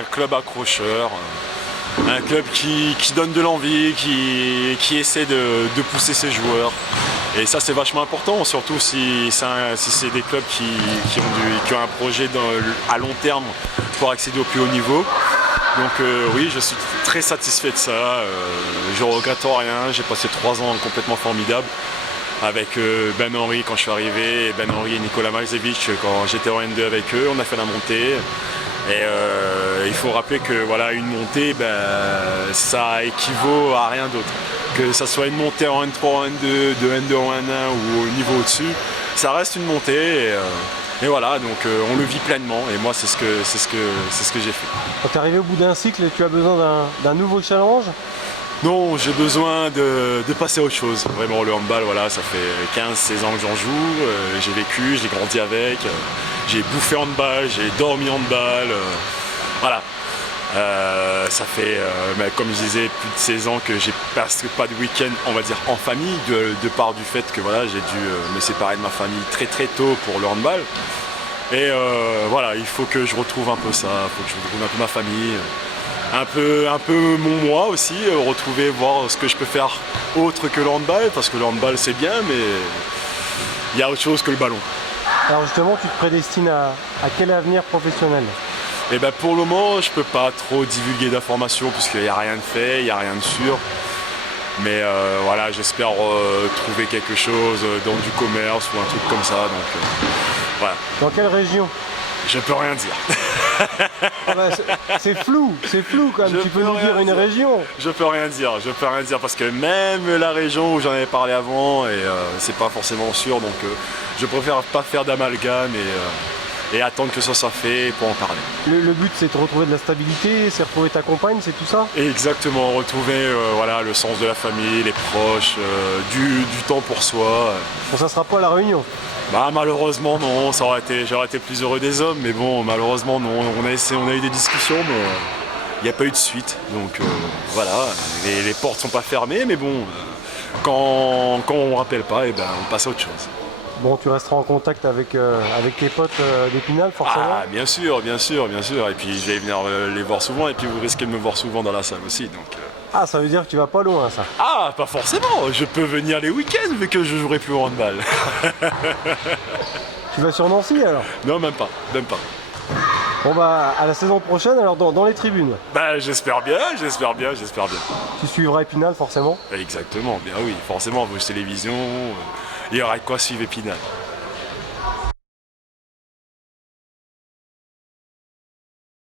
un club accrocheur, un club qui donne de l'envie, qui essaie de pousser ses joueurs. Et ça c'est vachement important, surtout si c'est des clubs qui ont un projet à long terme pour accéder au plus haut niveau. Donc oui, je suis très satisfait de ça, je regrette rien, j'ai passé 3 ans complètement formidables avec Ben Henry quand je suis arrivé, Ben Henry et Nikola Malzevich quand j'étais en N2 avec eux, on a fait la montée. Et il faut rappeler que voilà, une montée, ça équivaut à rien d'autre. Que ça soit une montée en N3, en N2, de N2 en N1 ou au niveau au-dessus, ça reste une montée. Et voilà, donc on le vit pleinement et moi c'est ce que j'ai fait. Quand tu es arrivé au bout d'un cycle, tu as besoin d'un nouveau challenge? Non, j'ai besoin de passer à autre chose. Vraiment, le handball, voilà, ça fait 15-16 ans que j'en joue, j'ai vécu, j'ai grandi avec, j'ai bouffé handball, j'ai dormi handball, voilà. Ça fait, comme je disais, plus de 16 ans que j'ai presque pas de week-end, on va dire, en famille, de part du fait que voilà, j'ai dû me séparer de ma famille très très tôt pour le handball. Et voilà, il faut que je retrouve un peu ça, il faut que je retrouve un peu ma famille. Un peu mon moi aussi, retrouver, voir ce que je peux faire autre que le handball, parce que le handball c'est bien, mais il y a autre chose que le ballon. Alors justement, tu te prédestines à quel avenir professionnel? Et ben pour le moment, je peux pas trop divulguer d'informations, puisqu'il n'y a rien de fait, il n'y a rien de sûr. Mais voilà, j'espère trouver quelque chose dans du commerce ou un truc comme ça, donc voilà. Dans quelle région? Je peux rien dire. Ah bah, c'est flou quand même, tu peux nous dire une région? Je peux rien dire, parce que même la région où j'en avais parlé avant, et c'est pas forcément sûr, donc je préfère pas faire d'amalgame et attendre que ça soit fait pour en parler. Le but c'est de retrouver de la stabilité, c'est retrouver ta compagne, c'est tout ça? Et exactement, retrouver voilà, le sens de la famille, les proches, du temps pour soi. Bon, ça sera pas la Réunion? Bah malheureusement non, j'aurais été plus heureux des hommes, mais bon malheureusement non, on a eu des discussions, mais il n'y a pas eu de suite, donc voilà, les portes sont pas fermées, mais bon, quand on rappelle pas, et ben on passe à autre chose. Bon, tu resteras en contact avec tes potes d'Épinal forcément? Ah bien sûr, et puis je vais venir les voir souvent, et puis vous risquez de me voir souvent dans la salle aussi, donc... Ah, ça veut dire que tu vas pas loin, ça? Ah, pas forcément, je peux venir les week-ends vu que je jouerai plus au handball. Tu vas sur Nancy alors? Non, même pas. Bon bah, à la saison prochaine, alors dans les tribunes? Bah j'espère bien. Tu suivras Épinal forcément? Exactement, bien oui, forcément, vos télévisions, il y aura de quoi suivre Épinal.